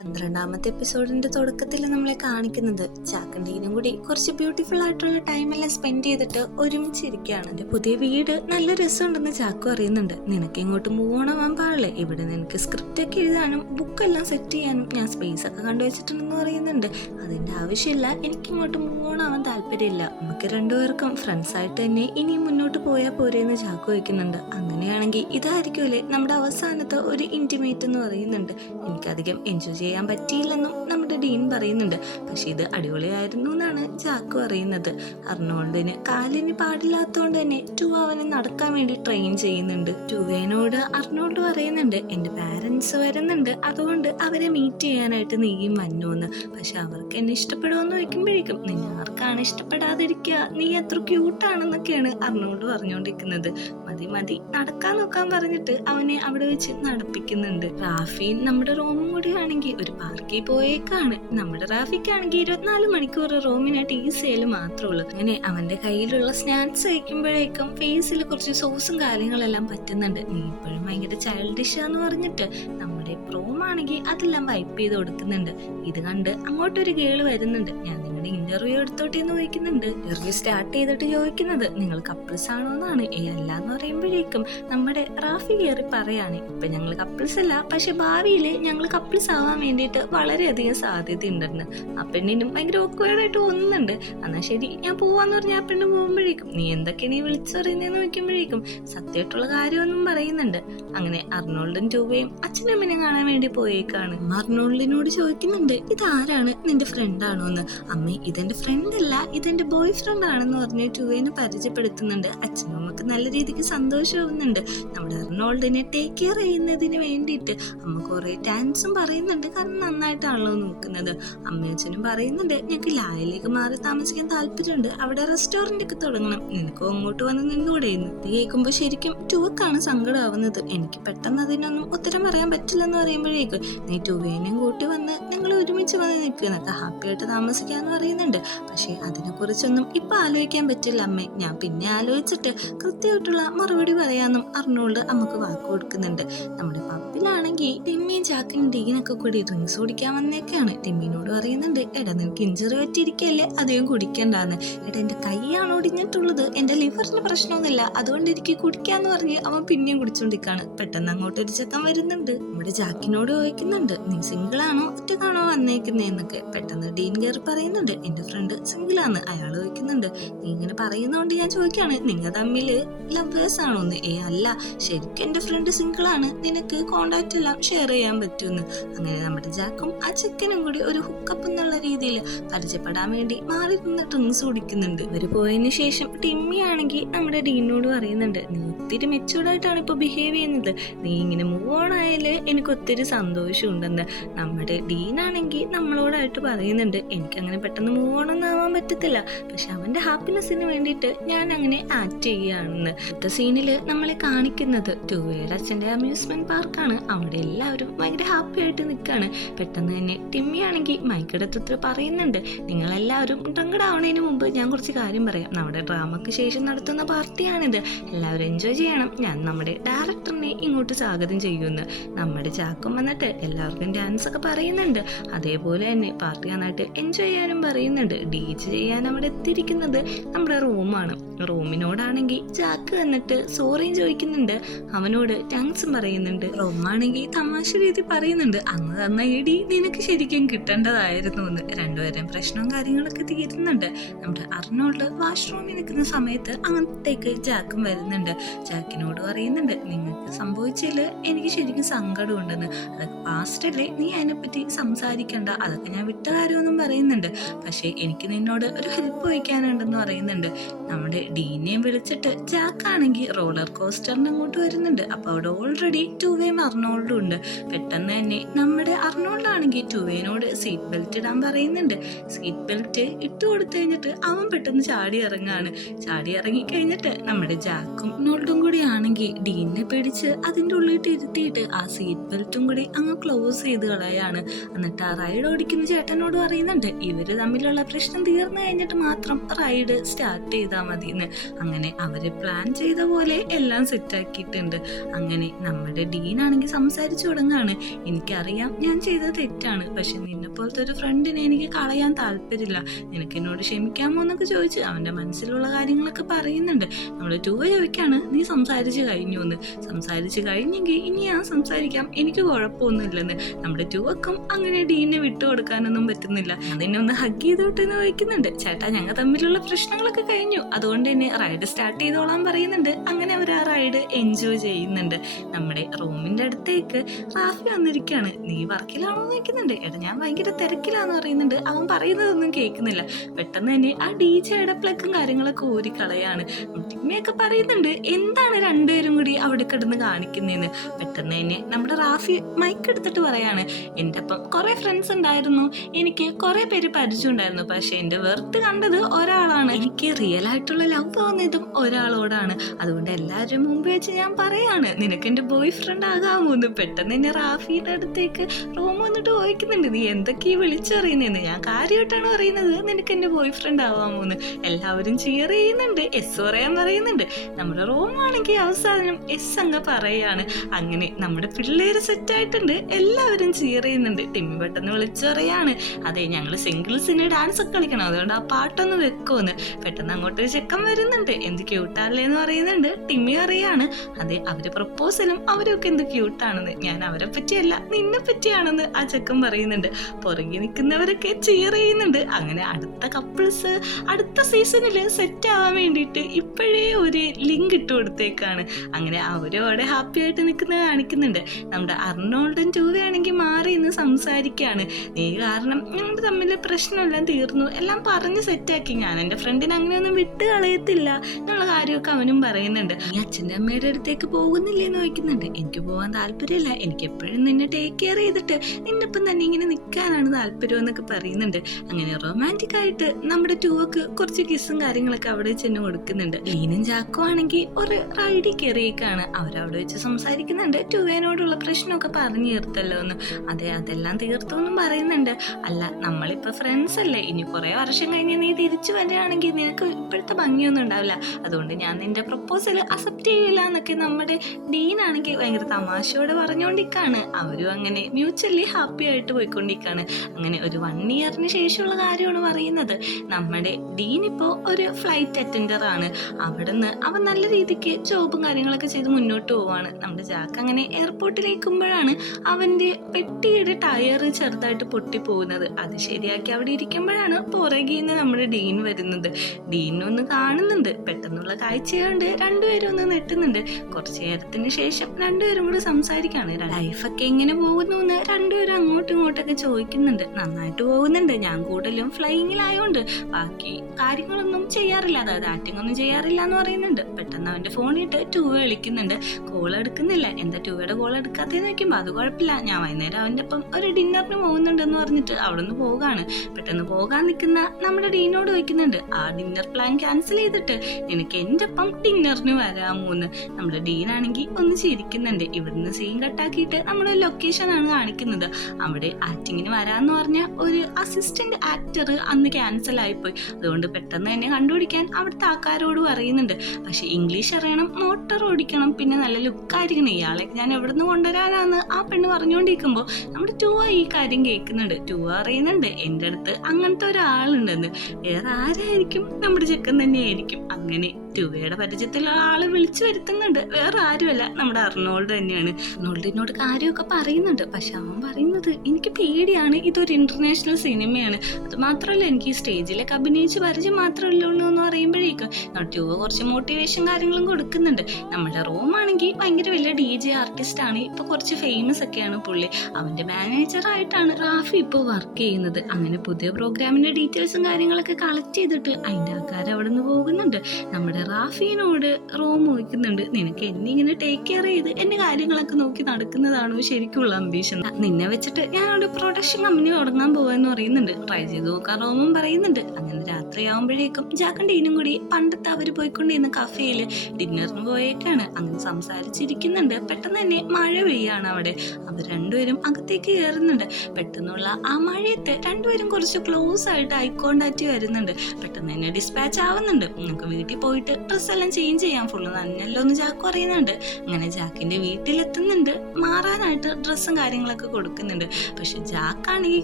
12ാമത്തെ എപ്പിസോഡിന്റെ തുടക്കത്തിൽ നമ്മളെ കാണിക്കുന്നത് ചാക്കും ഡീനും കൂടി കുറച്ച് ബ്യൂട്ടിഫുൾ ആയിട്ടുള്ള ടൈമെല്ലാം സ്പെൻഡ് ചെയ്തിട്ട് ഒരുമിച്ചിരിക്കുകയാണ്. എന്റെ പുതിയ വീട് നല്ല രസമുണ്ടെന്ന് ചാക്കു അറിയുന്നുണ്ട്. നിനക്ക് ഇങ്ങോട്ട് മൂവ് ഓൺ ആവാൻ പാടില്ലേ, ഇവിടെ നിനക്ക് സ്ക്രിപ്റ്റ് ഒക്കെ എഴുതാനും ബുക്കെല്ലാം സെറ്റ് ചെയ്യാനും ഞാൻ സ്പേസ് ഒക്കെ കണ്ടുവച്ചിട്ടുണ്ടെന്ന് പറയുന്നുണ്ട്. അതിന്റെ ആവശ്യമില്ല, എനിക്ക് ഇങ്ങോട്ട് മൂവ് ഓൺ ആവാൻ താല്പര്യമില്ല, നമുക്ക് രണ്ടുപേർക്കും ഫ്രണ്ട്സ് ആയിട്ട് തന്നെ ഇനിയും മുന്നോട്ട് പോയാൽ പോരെയെന്ന് ചാക്കു വയ്ക്കുന്നുണ്ട്. അങ്ങനെയാണെങ്കിൽ ഇതായിരിക്കുമല്ലേ നമ്മുടെ അവസാനത്തെ ഒരു ഇന്റിമേറ്റ് എന്ന് പറയുന്നുണ്ട്. എനിക്കധികം എൻജോയ് ചെയ്യാൻ പറ്റിയില്ലെന്നും നമ്മുടെ ഡീൻ പറയുന്നുണ്ട്. പക്ഷെ ഇത് അടിപൊളിയായിരുന്നു എന്നാണ് ചാക്കു അറിയുന്നത്. അർണോൾഡിന് കാലിന് പാടില്ലാത്തതുകൊണ്ട് തന്നെ അവനെ നടക്കാൻ വേണ്ടി ട്രെയിൻ ചെയ്യുന്നുണ്ട്. ടുവേനോട് അർണോൾഡ് പറയുന്നുണ്ട്, എന്റെ പാരന്റ്സ് വരുന്നുണ്ട്, അതുകൊണ്ട് അവരെ മീറ്റ് ചെയ്യാനായിട്ട് നീയും വന്നോന്ന്. പക്ഷെ അവർക്ക് എന്നെ ഇഷ്ടപ്പെടുമെന്ന് വെക്കുമ്പോഴേക്കും നിന്നെ ആർക്കാണ് ഇഷ്ടപ്പെടാതിരിക്കുക, നീ എത്ര ക്യൂട്ടാണെന്നൊക്കെയാണ് അർണോൾഡ് പറഞ്ഞുകൊണ്ടിരിക്കുന്നത്. മതി മതി നടക്കാൻ നോക്കാൻ പറഞ്ഞിട്ട് അവനെ അവിടെ വെച്ച് നടപ്പിക്കുന്നുണ്ട്. റാഫി നമ്മുടെ റൂമും കൂടി ആണെങ്കിൽ ഒരു പാർക്കിൽ പോയേക്കാണ്. നമ്മുടെ റാഫിക്കാണെങ്കിൽ 24 മണിക്കൂർ റൂമിനായിട്ട് ഈ സെയിൽ മാത്രമേ ഉള്ളൂ. അങ്ങനെ അവന്റെ കയ്യിലുള്ള സ്നാക്സ് കഴിക്കുമ്പോഴേക്കും ഫേസിൽ കുറച്ച് സോസും കാര്യങ്ങളെല്ലാം പറ്റുന്നുണ്ട്. നീ ഇപ്പോഴും ഭയങ്കര ചൈൽഡിഷാന്ന് പറഞ്ഞിട്ട് നമ്മുടെ പ്രോമാണെങ്കിൽ അതെല്ലാം വൈപ്പ് ചെയ്ത് കൊടുക്കുന്നുണ്ട്. ഇത് കണ്ട് അങ്ങോട്ടൊരു ഗേള് വരുന്നുണ്ട്. ഞാൻ നിങ്ങളുടെ ഇന്റർവ്യൂ എടുത്തോട്ടെ എന്ന് ചോദിക്കുന്നുണ്ട്. ഇന്റർവ്യൂ സ്റ്റാർട്ട് ചെയ്തിട്ട് ചോദിക്കുന്നത് നിങ്ങൾ കപ്പിൾസ് ആണോ എന്നാണ്. അല്ല എന്ന് പറയുമ്പോഴേക്കും നമ്മുടെ റാഫി കയറി പറയാണ്, ഇപ്പൊ ഞങ്ങൾ കപ്പിൾസ് അല്ല, പക്ഷെ ഭാവിയില് ഞങ്ങൾ കപ്പിൾസ് ആവാൻ വേണ്ടിയിട്ട് വളരെയധികം സാധ്യത ഉണ്ടെന്ന്. ആ പെണ്ണിനും ഭയങ്കര ഓക്വേർഡായിട്ട് തോന്നുന്നുണ്ട്. എന്നാൽ ശരി ഞാൻ പോവാന്ന് പറഞ്ഞ ആ പെണ്ണ് പോകുമ്പോഴേക്കും നീ എന്തൊക്കെയാണ് ഈ വിളിച്ചറിയുന്നതെന്ന് വെക്കുമ്പോഴേക്കും സത്യമായിട്ടുള്ള കാര്യമൊന്നും പറയുന്നുണ്ട്. അങ്ങനെ അർണോൾഡും ടൂവയും അച്ഛനും അമ്മനെ കാണാൻ വേണ്ടി പോയേക്കാണ്. അർണോൾഡിനോട് ചോദിക്കുന്നുണ്ട്, ഇതാരാണ്, നിന്റെ ഫ്രണ്ട് ആണോ എന്ന്. അമ്മ ഇതെന്റെ ഫ്രണ്ട് അല്ല, ഇതെന്റെ ബോയ് ഫ്രണ്ട് ആണെന്ന് പറഞ്ഞ് ടൂവേനെ പരിചയപ്പെടുത്തുന്നുണ്ട്. അച്ഛനും അമ്മക്ക് നല്ല രീതിക്ക് സന്തോഷമാവുന്നുണ്ട്. നമ്മുടെ അർണോൾഡിനെ ടേക്ക് കെയർ ചെയ്യുന്നതിന് വേണ്ടിയിട്ട് അമ്മ കുറെ ടാൻസും പറയുന്നുണ്ട്. കാരണം നന്നായിട്ടാണല്ലോ നോക്കുന്നത്. അമ്മയച്ഛനും പറയുന്നുണ്ട്, ഞങ്ങൾക്ക് ലായയിലേക്ക് മാറി താമസിക്കാൻ താല്പര്യമുണ്ട്, അവിടെ റെസ്റ്റോറന്റ് ഒക്കെ തുടങ്ങണം, നിനക്കും അങ്ങോട്ട് വന്ന് നിന്നുകൂടെയെന്ന്. ഇത് കേൾക്കുമ്പോൾ ശരിക്കും ടൂവക്കാണ് സങ്കടമാവുന്നത്. എനിക്ക് പെട്ടെന്ന് അതിനൊന്നും ഉത്തരം പറയാൻ പറ്റില്ലെന്ന് പറയുമ്പോഴേക്കും നീ ടൂവേനെയും കൂട്ടി വന്ന് ഞങ്ങൾ ഒരുമിച്ച് വന്ന് നിൽക്കുന്നൊക്കെ ഹാപ്പി ആയിട്ട് താമസിക്കാന്ന് പറയുന്നുണ്ട്. പക്ഷെ അതിനെ കുറിച്ചൊന്നും ഇപ്പൊ ആലോചിക്കാൻ പറ്റില്ല അമ്മേ, ഞാൻ പിന്നെ ആലോചിച്ചിട്ട് കൃത്യമായിട്ടുള്ള മറുപടി പറയാന്നും അർണോൾഡ് അമ്മക്ക് വാക്ക് കൊടുക്കുന്നുണ്ട്. നമ്മുടെ പബ്ബിലാണെങ്കിൽ ടിമ്മിയും ചാക്കിനും ഡീനൊക്കെ കൂടി ഡ്രിങ്ക്സ് കുടിക്കാൻ വന്നേക്കാണ്. ടിമ്മിനോട് പറയുന്നുണ്ട്, എടാ നിനക്ക് ഇഞ്ചറി പറ്റിയിരിക്കല്ലേ, അധികം കുടിക്കണ്ടാന്ന്. എടാ എന്റെ കൈയാണ് ഒടിഞ്ഞിട്ടുള്ളത്, എന്റെ ലിവറിന് പ്രശ്നമൊന്നുമില്ല, അതുകൊണ്ട് എനിക്ക് കുടിക്കാന്ന് പറഞ്ഞ് അവൻ പിന്നെയും കുടിച്ചോണ്ടിരിക്കാണ്. പെട്ടെന്ന് അങ്ങോട്ട് ഒരു ചെക്കൻ വരുന്നുണ്ട്. നമ്മുടെ ജാക്കിനോട് ചോദിക്കുന്നുണ്ട്, നീ സിംഗിൾ ആണോ ഒറ്റക്കാണോ വന്നേക്കുന്നതെന്നൊക്കെ. പെട്ടെന്ന് ഡീൻ കയറി പറയുന്നുണ്ട്, എന്റെ ഫ്രണ്ട് സിംഗിളാന്ന്. അയാൾ ചോദിക്കുന്നുണ്ട്, നീ ഇങ്ങനെ പറയുന്നോണ്ട് ഞാൻ ചോദിക്കാണ്, നിങ്ങൾ തമ്മില് ലവേഴ്സ് ആണോന്ന്. അല്ല, ശരിക്കും എന്റെ ഫ്രണ്ട് സിംഗിളാണ്, നിനക്ക് കോണ്ടാക്ട് എല്ലാം ഷെയർ ചെയ്യാൻ പറ്റുമെന്ന്. അങ്ങനെ നമ്മുടെ ജാക്കും ആ ചെക്കനും കൂടി ഒരു ഹുക്കപ്പ് എന്നുള്ള രീതിയിൽ പരിചയപ്പെടാൻ വേണ്ടി മാറി നിന്ന് ഡ്രിങ്ക്സ് കുടിക്കുന്നുണ്ട്. ഇവര് പോയതിനു ശേഷം ടിമ്മി ആണെങ്കിൽ നമ്മുടെ ഡീനോട് പറയുന്നുണ്ട്, നീ ഒത്തിരി മെച്ചൂർഡായിട്ടാണ് ഇപ്പൊ ബിഹേവ് ചെയ്യുന്നത്, നീ ഇങ്ങനെ മൂവ് ഓൺ ആയാല് എനിക്ക് ഒത്തിരി സന്തോഷമുണ്ടെന്ന്. നമ്മുടെ ഡീനാണെങ്കിൽ നമ്മളോടായിട്ട് പറയുന്നുണ്ട്, എനിക്കങ്ങനെ പെട്ടെന്ന് മൂവ് ഓൺ ഒന്നും ആവാൻ പറ്റത്തില്ല, പക്ഷെ അവന്റെ ഹാപ്പിനെസ്സിന് വേണ്ടിയിട്ട് ഞാൻ അങ്ങനെ ആക്ട് ചെയ്യുകയാണെന്ന്. അടുത്ത സീനില് നമ്മളെ കാണിക്കുന്നത് ടൂവേയുടെ അച്ഛന്റെ അമ്യൂസ്മെന്റ് പാർക്കാണ്. അവിടെ എല്ലാവരും ഭയങ്കര ഹാപ്പി ആയിട്ട് നിൽക്കുകയാണ്. പെട്ടെന്ന് തന്നെ ടിമ്മി ആണെങ്കിൽ മൈക്കെടുത്തിട്ട് പറയുന്നുണ്ട്, നിങ്ങളെല്ലാവരും ഡ്രങ്കഡാവണതിന് മുമ്പ് ഞാൻ കുറച്ച് കാര്യം പറയാം. നമ്മുടെ ഡ്രാമക്ക് ശേഷം നടത്തുന്ന പാർട്ടിയാണിത്, എല്ലാവരും എൻജോയ് ചെയ്യണം. ഞാൻ നമ്മുടെ ഡയറക്ടറിനെ ഇങ്ങോട്ട് സ്വാഗതം ചെയ്യുമെന്ന്. നമ്മുടെ ചാക്കും വന്നിട്ട് എല്ലാവർക്കും ഡാൻസ് ഒക്കെ പറയുന്നുണ്ട്. അതേപോലെ തന്നെ പാർട്ടി നന്നായിട്ട് എൻജോയ് ചെയ്യാനും പറയുന്നുണ്ട്. ഡീച്ച് ചെയ്യാൻ അവിടെ എത്തിയിരിക്കുന്നത് നമ്മുടെ റൂമാണ്. റൂമിനോടാണെങ്കിൽ ചാക്ക് വന്നിട്ട് സോറിയും ചോദിക്കുന്നുണ്ട്, അവനോട് താങ്ക്സും പറയുന്നുണ്ട്. റൂമാണെങ്കിൽ തമാശ രീതി പറയുന്നുണ്ട്, അന്ന് തന്ന ഇടി നിനക്ക് ശരിക്കും കിട്ടേണ്ടതായിരുന്നു എന്ന്. രണ്ടുപേരും പ്രശ്നവും കാര്യങ്ങളൊക്കെ തീരുന്നുണ്ട്. നമ്മുടെ അർണോൾഡ് വാഷ്റൂമിൽ നിൽക്കുന്ന സമയത്ത് അങ്ങനത്തേക്ക് ജാക്കും വരുന്നുണ്ട്. ജാക്കിനോട് പറയുന്നുണ്ട്, നിങ്ങൾക്ക് സംഭവിച്ചതിൽ എനിക്ക് ശരിക്കും സങ്കടമുണ്ടെന്ന്, അതൊക്കെ പാസ്റ്റ് അല്ലേ, നീ അതിനെപ്പറ്റി സംസാരിക്കണ്ട, അതൊക്കെ ഞാൻ വിട്ട കാര്യമൊന്നും പറയുന്നുണ്ട്. പക്ഷെ എനിക്ക് നിന്നോട് ഒരു ഹെൽപ്പ് വയ്ക്കാനുണ്ടെന്ന് പറയുന്നുണ്ട്. നമ്മുടെ ഡീനെയും വിളിച്ചിട്ട് ജാക്കാണെങ്കിൽ റോളർ കോസ്റ്ററിന് അങ്ങോട്ട് വരുന്നുണ്ട്. അപ്പൊ അവിടെ ഓൾറെഡി ടൂവേയും അർണോൾഡും ഉണ്ട്. പെട്ടെന്ന് തന്നെ നമ്മുടെ അർണോൾഡ് ആണെങ്കിൽ ടൂവേനോട് സീറ്റ് ബെൽറ്റ് ഇടാൻ പറയുന്നുണ്ട്. സീറ്റ് ബെൽറ്റ് ഇട്ട് കൊടുത്തു കഴിഞ്ഞിട്ട് അവൻ പെട്ടെന്ന് ചാടി ഇറങ്ങാണ്. ചാടി ഇറങ്ങി കഴിഞ്ഞിട്ട് നമ്മുടെ ജാക്കും അർണോൾഡും കൂടി ആണെങ്കിൽ ഡീനിനെ പിടിച്ച് അതിൻ്റെ ഉള്ളിട്ട് ഇരുത്തിയിട്ട് ആ സീറ്റ് ബെൽറ്റും കൂടി അങ്ങ് ക്ലോസ് ചെയ്ത് കളയാണ്. എന്നിട്ട് ആ റൈഡ് ഓടിക്കുന്ന ചേട്ടനോട് പറയുന്നുണ്ട് ഇവര് തമ്മിലുള്ള പ്രശ്നം തീർന്നു കഴിഞ്ഞിട്ട് മാത്രം റൈഡ് സ്റ്റാർട്ട് ചെയ്താൽ മതി എന്ന്. അങ്ങനെ അവര് പ്ലാൻ ചെയ്ത പോലെ എല്ലാം സെറ്റാക്കിയിട്ടുണ്ട്. അങ്ങനെ നമ്മുടെ ഡീനാണെങ്കിൽ സംസാരിച്ചു തുടങ്ങാണ്. എനിക്കറിയാം ഞാൻ ചെയ്തത് തെറ്റാണ്, പക്ഷെ നിന്നെ പോലത്തെ ഒരു ഫ്രണ്ടിനെ എനിക്ക് കളയാൻ താല്പര്യമില്ല, നിനക്ക് എന്നോട് ക്ഷമിക്കാമോ എന്നൊക്കെ ചോദിച്ച് അവന്റെ മനസ്സിലുള്ള കാര്യങ്ങളൊക്കെ പറയുന്നുണ്ട്. നമ്മൾ ടൂവ ചോദിക്കാണ് നീ സംസാരിച്ച് കഴിഞ്ഞു എന്ന്. സംസാരിച്ച് കഴിഞ്ഞെങ്കിൽ ഇനി ഞാൻ സംസാരിക്കാം, എനിക്ക് കുഴപ്പമൊന്നുമില്ലെന്ന്. നമ്മുടെ ടൂവക്കും അങ്ങനെ ഡീനെ വിട്ടുകൊടുക്കാനൊന്നും പറ്റുന്നില്ല. അതിനെ ഒന്ന് ഹഗ് ചെയ്തോട്ടെന്ന് ചോദിക്കുന്നുണ്ട്. ചേട്ടാ ഞങ്ങൾ തമ്മിലുള്ള പ്രശ്നങ്ങളൊക്കെ കഴിഞ്ഞു, അതുകൊണ്ട് തന്നെ റൈഡ് സ്റ്റാർട്ട് ചെയ്തോളാൻ പറയുന്നുണ്ട്. അങ്ങനെ അവർ ആ റൈഡ് എൻജോയ് ചെയ്യുന്നുണ്ട്. നമ്മുടെ റൂമിന്റെ അടുത്തേക്ക് റാഫി വന്നിരിക്കുകയാണ്. നീ വർക്കിലാണോ എന്ന് ചോദിക്കുന്നുണ്ട്. എടാ ഞാൻ ഭയങ്കര തിരക്കിലാന്ന് പറയുന്നുണ്ട്. അവൻ പറയുന്നതൊന്നും കേൾക്കുന്നില്ല. പെട്ടെന്ന് തന്നെ ആ ഡിജെയുടെ പ്ലഗും കാര്യങ്ങളൊക്കെ ഊരിക്കളയാണ്. ടിമ്മയൊക്കെ പറയുന്നുണ്ട് എന്താണ് രണ്ടുപേരും കൂടി അവിടെ കിടന്ന് കാണിക്കുന്നതെന്ന്. പെട്ടെന്ന് തന്നെ നമ്മുടെ റാഫി മൈക്ക് എടുത്തിട്ട് പറയാണ് എൻ്റെ അപ്പം കുറെ ഫ്രണ്ട്സ് ഉണ്ടായിരുന്നു, എനിക്ക് കുറെ പേര് പരിചയം ഉണ്ടായിരുന്നു, പക്ഷെ എൻ്റെ വെറുത്ത് കണ്ടത് ഒരാളാണ്, എനിക്ക് റിയൽ ആയിട്ടുള്ള ലവ് തോന്നിയതും ഒരാളോടാണ്, അതുകൊണ്ട് എല്ലാവരും മുമ്പ് വെച്ച് ഞാൻ പറയാണ് നിനക്ക് എൻ്റെ ബോയ് ഫ്രണ്ട് ആകാമോ എന്ന്. പെട്ടെന്ന് തന്നെ റാഫിയുടെ അടുത്തേക്ക് റൂം വന്നിട്ട് ചോദിക്കുന്നുണ്ട് നീ എന്തൊക്കെയാ വിളിച്ചറിയുന്നതെന്ന്. ഞാൻ കാര്യമായിട്ടാണ് പറയുന്നത് നിനക്ക് എൻ്റെ ബോയ് ഫ്രണ്ട് ആവാമോ എന്ന്. എല്ലാവരും ചിയർ ചെയ്യുന്നുണ്ട്, എസ് പറയാൻ പറയുന്നുണ്ട്. നമ്മുടെ റൂമാണെങ്കിൽ അവസാനം എസ് അങ്ങ് പറയാണ്. അങ്ങനെ നമ്മുടെ പിള്ളേര് സെറ്റായിട്ടുണ്ട്, എല്ലാവരും ചിയർ ചെയ്യുന്നുണ്ട്. ടിമ്മി പെട്ടെന്ന് വിളിച്ചു പറയാണ് അതെ ഞങ്ങൾ സിംഗിൾസിന് ഡാൻസ് ഒക്കെ കളിക്കണം, അതുകൊണ്ട് ആ പാട്ടൊന്ന് വെക്കുമെന്ന്. പെട്ടെന്ന് അങ്ങോട്ട് ചെക്കൻ വരുന്നുണ്ട്. എന്ത് ക്യൂട്ടാല്ലേ എന്ന് പറയുന്നുണ്ട്. ടിമ്മി അറിയാണ് അതെ അവര് പ്രപ്പോസലും അവരൊക്കെ എന്ത് ക്യൂട്ടാണെന്ന്. ഞാൻ അവരെ പറ്റിയല്ല നിന്നെ പറ്റിയാണെന്ന് ആ ചെക്കൻ പറയുന്നുണ്ട്. പുറകെ നിൽക്കുന്നവരൊക്കെ ചിയർ ചെയ്യുന്നുണ്ട്. അങ്ങനെ അടുത്ത കപ്പിൾസ് അടുത്ത സീസണിൽ സെറ്റ് ആവാൻ വേണ്ടിയിട്ട് ഇപ്പോഴേ ഒരു ലിങ്ക് ഇട്ട് കൊടുത്തേക്കാണ്. അങ്ങനെ അവരും അവിടെ ഹാപ്പി ആയിട്ട് നിൽക്കുന്നത് കാണിക്കുന്നുണ്ട്. നമ്മുടെ അർണോൾഡും ടൂവയാണെങ്കിൽ മാറി ഇന്ന് സംസാരിക്കുകയാണ്. നീ കാരണം ഞങ്ങൾ തമ്മിൽ പ്രശ്നമെല്ലാം തീർന്നു, എല്ലാം പറഞ്ഞ് സെറ്റാക്കി, ഞാൻ എൻ്റെ ഫ്രണ്ടിനെ അങ്ങനെയൊന്നും വിട്ട് കളയത്തില്ല എന്നുള്ള കാര്യമൊക്കെ അവനും പറയുന്നുണ്ട്. നീ അച്ഛൻ്റെ അമ്മയുടെ അടുത്തേക്ക് പോകുന്നില്ലേ എന്ന് ചോദിക്കുന്നുണ്ട്. എനിക്ക് പോകാൻ താല്പര്യമില്ല, എനിക്ക് എപ്പോഴും നിന്നെ ടേക്ക് കെയർ ചെയ്തിട്ട് നിന്റെ ഒപ്പം തന്നെ ഇങ്ങനെ നിൽക്കാനാണ് താല്പര്യം എന്നൊക്കെ പറയുന്നുണ്ട്. അങ്ങനെ റൊമാൻറ്റിക് ആയിട്ട് നമ്മുടെ ടൂവക്ക് കുറച്ച് കിസ്സും കാര്യങ്ങളൊക്കെ അവിടെ ചെന്ന് കൊടുക്കുന്നുണ്ട്. ലീനും ജാക്കും ആണെങ്കിൽ ഒരു റൈഡിൽ കയറിയേക്കാണ്. അവരവിടെ വെച്ച് സംസാരിക്കുന്നുണ്ട്. ടൂവേനോടുള്ള പ്രശ്നമൊക്കെ പറഞ്ഞു തീർത്തല്ലോ എന്ന്. അതെ അതെല്ലാം തീർത്തോന്നും പറയുന്നുണ്ട്. അല്ല നമ്മളിപ്പോൾ ഫ്രണ്ട്സ് അല്ലേ, ഇനി കുറേ വർഷം കഴിഞ്ഞ് നീ തിരിച്ചു വരികയാണെങ്കിൽ നിനക്ക് ഇപ്പോഴത്തെ ഭംഗിയൊന്നും ഉണ്ടാവില്ല, അതുകൊണ്ട് ഞാൻ നിന്റെ പ്രപ്പോസൽ അക്സെപ്റ്റ് ചെയ്യില്ല എന്നൊക്കെ നമ്മുടെ ഡീനാണെങ്കിൽ ഭയങ്കര തമാശയോടെ പറഞ്ഞുകൊണ്ടിരിക്കുകയാണ്. അവരും അങ്ങനെ മ്യൂച്വലി ഹാപ്പി ആയിട്ട് പോയിക്കൊണ്ടിരിക്കുകയാണ്. അങ്ങനെ ഒരു 1 ഇയറിന് ശേഷമുള്ള കാര്യമാണ് പറയുന്നത്. നമ്മുടെ ഡീൻ ഇപ്പോൾ ഒരു ഫ്ലൈറ്റ് അറ്റൻഡർ ആണ്. അവിടുന്ന് അവൻ നല്ല രീതിക്ക് ജോബും കാര്യങ്ങളൊക്കെ ചെയ്ത് മുന്നോട്ട് പോവാണ്. നമ്മുടെ ജാക്ക് അങ്ങനെ എയർപോർട്ടിലേക്കുമ്പോഴാണ് അവൻ്റെ പെട്ടിയുടെ ടയർ ചെറുതായിട്ട് പൊട്ടിപ്പോകുന്നത്. അത് ശരിയാക്കി അവിടെ ഇരിക്കുമ്പോഴാണ് പുറകിൽ നിന്ന് നമ്മുടെ ഡീൻ വരുന്നത്. ഡീനൊന്ന് കാണുന്നുണ്ട്. പെട്ടെന്നുള്ള കാഴ്ചയുണ്ട് രണ്ടുപേരും ഒന്ന് നെട്ടുന്നുണ്ട്. കുറച്ച് നേരത്തിന് ശേഷം രണ്ടുപേരും കൂടി സംസാരിക്കാണ്. ലൈഫൊക്കെ എങ്ങനെ പോകുന്നു എന്ന് രണ്ടുപേരും അങ്ങോട്ടും ഇങ്ങോട്ടൊക്കെ ചോദിക്കുന്നുണ്ട്. നന്നായിട്ട് പോകുന്നുണ്ട്, ഞാൻ കൂടുതലും ഫ്ലൈയിങ്ങിലായോണ്ട് ബാക്കി കാര്യങ്ങളൊന്നും ചെയ്യാറില്ല, അതായത് ആക്ടിംഗ് ഒന്നും ചെയ്യാറില്ല എന്ന് പറയുന്നുണ്ട്. പെട്ടെന്ന് അവൻ്റെ ഫോണിട്ട് ടൂവ വിളിക്കുന്നുണ്ട്. കോൾ എടുക്കുന്നില്ല. എന്താ ടൂവയുടെ കോൾ എടുക്കാത്തതെന്ന് നോക്കുമ്പോൾ അത് കുഴപ്പമില്ല, ഞാൻ വൈകുന്നേരം അവൻ്റെ ഒപ്പം ഒരു ഡിന്നറിന് പോകുന്നുണ്ടെന്ന് പറഞ്ഞിട്ട് അവിടെ നിന്ന് പോകാണ്. പെട്ടെന്ന് പോകാൻ നിൽക്കുന്ന നമ്മുടെ ഡീനോട് ചോദിക്കുന്നുണ്ട് ആ ഡിന്നർ പ്ലാൻ ക്യാൻസൽ ചെയ്തിട്ട് നിനക്ക് എൻ്റെ ഒപ്പം ഡിന്നറിന് വരാമോ എന്ന്. നമ്മുടെ ഡീനാണെങ്കിൽ ഒന്ന് ചിരിക്കുന്നുണ്ട്. ഇവിടുന്ന് സീൻ കട്ടാക്കിയിട്ട് നമ്മുടെ ലൊക്കേഷനാണ് കാണിക്കുന്നത്. അവിടെ ആക്ടിങ്ങിന് വരാമെന്ന് പറഞ്ഞ ഒരു അസിസ്റ്റന്റ് ആക്ടർ അന്ന് ക്യാൻസൽ ആയിപ്പോയി. അതുകൊണ്ട് പെട്ടെന്ന് തന്നെ കണ്ടുപിടിക്കാൻ അവിടുത്തെ ആൾക്കാരോട് പറയുന്നുണ്ട്. പക്ഷെ ഇംഗ്ലീഷ് അറിയണം, മോട്ടോർ ഓടിക്കണം, പിന്നെ നല്ല ലുക്കായിരിക്കണം, ഇയാളെ ഞാൻ എവിടെ നിന്ന് കൊണ്ടുവരാനാന്ന് ആ പെണ്ണ് പറഞ്ഞുകൊണ്ടിരിക്കുമ്പോൾ നമ്മുടെ ടൂവ ഈ കാര്യം കേൾക്കുന്നുണ്ട്. ടൂവ അറിയുന്നുണ്ട് എൻ്റെ അടുത്ത് അങ്ങനത്തെ ഒരാളുണ്ടെന്ന്. വേറെ ആരായിരിക്കും? നമ്മുടെ ചെക്കൻ തന്നെയായിരിക്കും. അങ്ങനെ ടൂവയുടെ പരിചയത്തിലുള്ള ആളെ വിളിച്ചു വരുത്തുന്നുണ്ട്. വേറെ ആരുമല്ല, നമ്മുടെ അർണോൾഡ് തന്നെയാണ്. അർണോൾഡിനോട് കാര്യമൊക്കെ പറയുന്നുണ്ട്. പക്ഷെ അവൻ പറയുന്നത് എനിക്ക് പേടിയാണ്, ഇതൊരു ഇന്റർനാഷണൽ സിനിമയാണ്, അത് മാത്രമല്ല എനിക്ക് ഈ സ്റ്റേജിലൊക്കെ അഭിനയിച്ച് പരിചയം മാത്രമല്ലേ ഉള്ളൂ എന്ന് പറയുമ്പോഴേക്കും ടൂവ കുറച്ച് മോട്ടിവേഷൻ കാര്യങ്ങളും കൊടുക്കുന്നുണ്ട്. നമ്മുടെ റൂമാണെങ്കിൽ ഭയങ്കര വലിയ DJ ആർട്ടിസ്റ്റ് ആണ്, ഇപ്പൊ കുറച്ച് ഫേമസ് ഒക്കെയാണ് പുള്ളി. അവന്റെ മാനേജറായിട്ടാണ് റാഫി ഇപ്പോൾ വർക്ക് ചെയ്യുന്നത്. അങ്ങനെ പുതിയ പ്രോഗ്രാമിന്റെ ഡീറ്റെയിൽസും കാര്യങ്ങളൊക്കെ കളക്ട് ചെയ്തിട്ട് അതിന്റെ ആൾക്കാർ അവിടെ നിന്ന് പോകുന്നുണ്ട്. നമ്മുടെ നമ്മുടെ റാഫിനോട് റോം ചോദിക്കുന്നുണ്ട്, നിനക്ക് എന്നെ ഇങ്ങനെ ടേക്ക് കെയർ ചെയ്ത് എന്റെ കാര്യങ്ങളൊക്കെ നോക്കി നടക്കുന്നതാണോ ശരിക്കുള്ള അംബീഷൻ? നിന്നെ വെച്ചിട്ട് ഞാനൊരു പ്രൊഡക്ഷൻ കമ്പനി തുടങ്ങാൻ പോവാന്ന് പറയുന്നുണ്ട്. ട്രൈ ചെയ്ത് നോക്കാൻ റോമും പറയുന്നുണ്ട്. അങ്ങനെ രാത്രിയാവുമ്പോഴേക്കും ജാക്കും ഡീനും കൂടി പണ്ടത്തെ അവര് പോയിക്കൊണ്ടിരുന്ന കഫേയില് ഡിന്നറിന് പോയേക്കാണ്. അങ്ങനെ സംസാരിച്ചിരിക്കുന്നുണ്ട്. പെട്ടെന്ന് തന്നെ മഴ പെയ്യാണ് അവിടെ. അവർ രണ്ടുപേരും അകത്തേക്ക് കയറുന്നുണ്ട്. പെട്ടെന്നുള്ള ആ മഴയത്ത് രണ്ടുപേരും കുറച്ച് ക്ലോസ് ആയിട്ട് ഐ കോണ്ടാക്ട് വരുന്നുണ്ട്. പെട്ടെന്ന് തന്നെ ഡിസ്പാച്ച് ആവുന്നുണ്ട്. നമുക്ക് വീട്ടിൽ പോയിട്ട് ഡ്രസ്സ് എല്ലാം ചേഞ്ച് ചെയ്യാം, ഫുള്ള് നന്നല്ലോ എന്ന് ജാക്ക് പറയുന്നുണ്ട്. അങ്ങനെ ജാക്കിന്റെ വീട്ടിലെത്തുന്നുണ്ട്. മാറാനായിട്ട് ഡ്രസ്സും കാര്യങ്ങളൊക്കെ കൊടുക്കുന്നുണ്ട്. പക്ഷെ ജാക്കാണെങ്കിൽ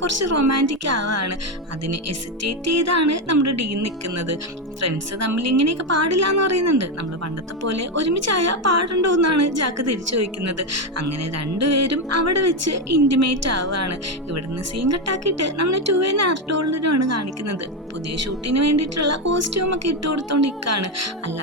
കുറച്ച് റൊമാൻറ്റിക് ആവാണ്. അതിന് എസിറ്റേറ്റ് ചെയ്താണ് നമ്മുടെ ഡീൻ നിൽക്കുന്നത്. ഫ്രണ്ട്സ് തമ്മിൽ ഇങ്ങനെയൊക്കെ പാടില്ല എന്ന് പറയുന്നുണ്ട്. നമ്മൾ പണ്ടത്തെ പോലെ ഒരുമിച്ചായ പാടുണ്ടോ എന്നാണ് ജാക്ക് തിരിച്ചു ചോദിക്കുന്നത്. അങ്ങനെ രണ്ടുപേരും അവിടെ വെച്ച് ഇന്റിമേറ്റ് ആവുകയാണ്. ഇവിടുന്ന് സീൻ കട്ടാക്കിയിട്ട് നമ്മൾ 2 ആർട്ടോളിനാണ് കാണിക്കുന്നത്. പുതിയ ഷൂട്ടിന് വേണ്ടിയിട്ടുള്ള കോസ്റ്റ്യൂം ഒക്കെ ഇട്ട് കൊടുത്തോണ്ടിരിക്കുകയാണ്. അല്ല,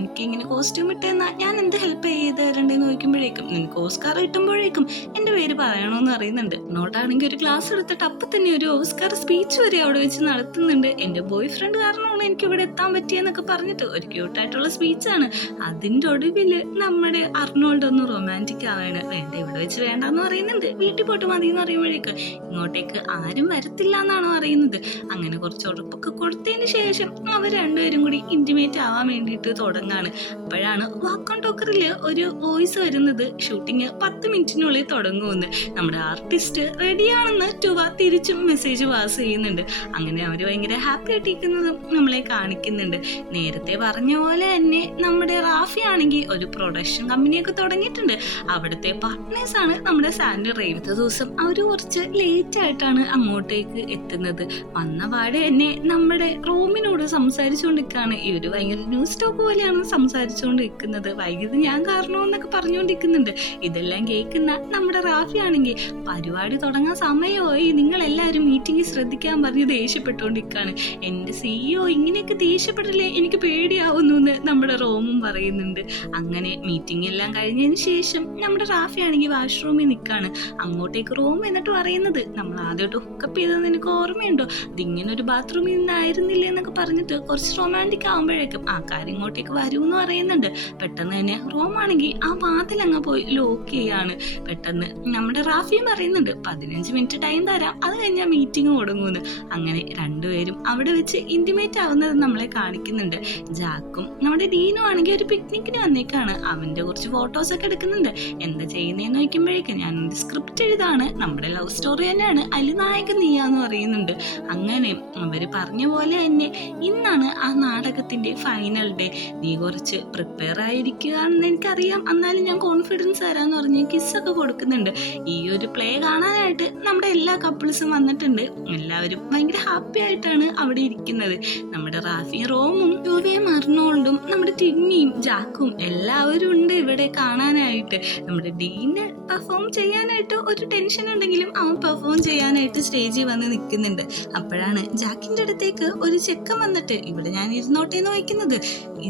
എനിക്ക് ഇങ്ങനെ കോസ്റ്റ്യൂം ഇട്ടെന്നാ ഞാൻ എന്ത് ഹെൽപ്പ് ചെയ്ത് തരണ്ടെന്ന് ചോദിക്കുമ്പോഴേക്കും, നിനക്ക് ഓസ്കാർ കിട്ടുമ്പോഴേക്കും എന്റെ പേര് പറയണമെന്ന് പറയുന്നുണ്ട്. നോട്ടാണെങ്കിൽ ഒരു ക്ലാസ് എടുത്തിട്ട് അപ്പൊ തന്നെ ഒരു ഓസ്കാർ സ്പീച്ച് വരെ അവിടെ വെച്ച് നടത്തുന്നുണ്ട്. എന്റെ ബോയ് ഫ്രണ്ട് കാരണമാണ് എനിക്ക് ഇവിടെ എത്താൻ പറ്റിയെന്നൊക്കെ പറഞ്ഞിട്ട് ഒരു ക്യൂട്ടായിട്ടുള്ള സ്പീച്ചാണ്. അതിന്റെ ഒടുവില് നമ്മുടെ അർണോൾഡ് ഒന്ന് റൊമാൻറ്റിക് ആവാണ്. വേണ്ട, ഇവിടെ വെച്ച് വേണ്ടെന്ന് പറയുന്നുണ്ട്. വീട്ടിൽ പോയിട്ട് മതി എന്ന് പറയുമ്പോഴേക്ക് ഇങ്ങോട്ടേക്ക് ആരും വരത്തില്ല എന്നാണ് പറയുന്നത്. അങ്ങനെ കുറച്ച് ഉറപ്പൊക്കെ കൊടുത്തതിന് ശേഷം അവർ രണ്ടുപേരും കൂടി ഇന്റിമേറ്റ് ആവാൻ വേണ്ടിയിട്ട് തുടങ്ങാണ്. അപ്പോഴാണ് വാക്ക് ഓൺ ടോക്കറിൽ ഒരു വോയിസ് വരുന്നത്, ഷൂട്ടിങ് 10 മിനിറ്റിനുള്ളിൽ തുടങ്ങുമെന്ന്. നമ്മുടെ ആർട്ടിസ്റ്റ് റെഡിയാണെന്ന് ടുവ തിരിച്ചും മെസ്സേജ് പാസ് ചെയ്യുന്നുണ്ട്. അങ്ങനെ അവർ ഭയങ്കര ഹാപ്പി ആയിട്ടിരിക്കുന്നതും നമ്മളെ കാണിക്കുന്നുണ്ട്. നേരത്തെ പറഞ്ഞ പോലെ തന്നെ നമ്മുടെ റാഫി ആണെങ്കിൽ ഒരു പ്രൊഡക്ഷൻ കമ്പനിയൊക്കെ തുടങ്ങിയിട്ടുണ്ട്. അവിടുത്തെ പാർട്ട്നേഴ്സ് ആണ് നമ്മുടെ സാൻഡി റെയിൻ. ദിവസം അവർ കുറച്ച് ലേറ്റ് ആയിട്ടാണ് അങ്ങോട്ടേക്ക് എത്തുന്നത്. വന്ന പാടെ തന്നെ നമ്മുടെ റോമിനോട് സംസാരിച്ചുകൊണ്ടിരിക്കുകയാണ്. ഇവര് ഭയങ്കര ന്യൂസ് ടോക്ക് പോലെയാണ് സംസാരിച്ചുകൊണ്ടിരിക്കുന്നത്. വൈകിട്ട് ഞാൻ കാരണമെന്നൊക്കെ പറഞ്ഞുകൊണ്ടിരിക്കുന്നുണ്ട്. ഇതെല്ലാം കേൾക്കുന്ന നമ്മുടെ റാഫി ആണെങ്കിൽ പരിപാടി തുടങ്ങാൻ സമയമായി, നിങ്ങൾ എല്ലാവരും മീറ്റിംഗ് ശ്രദ്ധിക്കാൻ പറഞ്ഞ് ദേഷ്യപ്പെട്ടുകൊണ്ടിരിക്കുകയാണ്. എന്റെ CEO ഇങ്ങനെയൊക്കെ ദേഷ്യപ്പെടില്ലേ, എനിക്ക് പേടിയാവുന്നു എന്ന് നമ്മുടെ റോമും പറയുന്നുണ്ട്. അങ്ങനെ മീറ്റിംഗ് എല്ലാം കഴിഞ്ഞതിന് ശേഷം നമ്മുടെ റാഫി ആണെങ്കിൽ വാഷ്റൂമിൽ നിൽക്കുകയാണ്. അങ്ങോട്ടേക്ക് റോം എന്നിട്ട് പറയുന്നത്, നമ്മൾ ആദ്യമായിട്ട് ഹുക്കപ്പ് ചെയ്തത് നിനക്ക് ഓർമ്മയുണ്ടോ, ഇതിങ്ങനെ ഒരു ബാത്റൂമിൽ നിന്നായിരുന്നില്ലേ എന്നൊക്കെ പറഞ്ഞിട്ട് കുറച്ച് റൊമാൻറ്റിക് ആകുമ്പോഴേക്കും ആ കാര്യം ഇങ്ങോട്ടേക്ക് വരൂ എന്ന് പറയുന്നുണ്ട്. പെട്ടെന്ന് തന്നെ റോം ആണെങ്കിൽ ആ വാതിലങ്ങ് പോയി ലോക്ക് ചെയ്യാണ്. പെട്ടെന്ന് നമ്മുടെ റാഫിയും പറയുന്നുണ്ട്, 15 മിനിറ്റ് ടൈം തരാം, അത് കഴിഞ്ഞാൽ മീറ്റിംഗ് തുടങ്ങുമെന്ന്. അങ്ങനെ രണ്ടുപേരും അവിടെ വെച്ച് ഇന്റിമേറ്റ് ആവുന്നത് നമ്മളെ കാണിക്കുന്നുണ്ട്. ജാക്കും നമ്മുടെ ഡീനും ആണെങ്കിൽ ഒരു പിക്നിക്കിന് വന്നേക്കാണ്. അവന്റെ കുറച്ച് ഫോട്ടോസ് ഒക്കെ എടുക്കുന്നുണ്ട്. എന്താ ചെയ്യുന്നതെന്ന് ചോദിക്കുമ്പോഴേക്കും ഞാൻ ഒരു സ്ക്രിപ്റ്റ് എഴുതാണ്, നമ്മുടെ ലവ് സ്റ്റോറി തന്നെയാണ്, അതിൽ നായകൻ നീയാന്ന് പറയുന്നുണ്ട്. അങ്ങനെ അവര് പറഞ്ഞ പോലെ തന്നെ ഇന്നാണ് ആ നാടകത്തിന്റെ ഫൈനൽ ഡേ. നീ കുറച്ച് പ്രിപ്പയർ ആയിരിക്കുകയാണെന്ന് എനിക്കറിയാം, എന്നാലും ഞാൻ കോൺഫിഡൻസ് തരാന്ന് പറഞ്ഞ് കിസ്സൊക്കെ കൊടുക്കുന്നുണ്ട്. ഈ ഒരു പ്ലേ കാണാനായിട്ട് നമ്മുടെ എല്ലാ കപ്പിൾസും വന്നിട്ടുണ്ട്. എല്ലാവരും ഭയങ്കര ഹാപ്പി ആയിട്ടാണ് അവിടെ ഇരിക്കുന്നത്. നമ്മുടെ റാഫി റോമും ജോവിയും അർണോൾഡും നമ്മുടെ ടിമ്മിയും ജാക്കും എല്ലാവരും ഉണ്ട് ഇവിടെ കാണാനായിട്ട്. നമ്മുടെ ഡീന് പെർഫോം ചെയ്യാനായിട്ട് ഒരു ടെൻഷൻ ഉണ്ടെങ്കിലും അവൻ പെർഫോം ചെയ്യാനായിട്ട് സ്റ്റേജിൽ വന്ന് നിൽക്കുന്നുണ്ട്. അപ്പോഴാണ് ജാക്കിന്റെ അടുത്തേക്ക് ഒരു ചെക്കൻ വന്നിട്ട്, ഇവിടെ ഞാൻ ഇരുന്നോട്ടെ എന്ന് വയ്ക്കുന്നത്.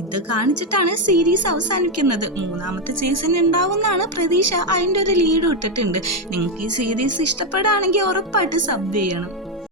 ഇത് കാണിച്ചിട്ടാണ് സീരീസ് അവസാനിക്കുന്നത്. 3ാമത്തെ സീസൺ ഉണ്ടാവുമെന്നാണ് പ്രതീക്ഷ. അതിൻ്റെ ഒരു ലീഡ് ഇട്ടിട്ടുണ്ട്. നിങ്ങൾക്ക് ഈ സീരീസ് ഇഷ്ടപ്പെടുകയാണെങ്കിൽ ഉറപ്പായിട്ട് സബ് ചെയ്യണം.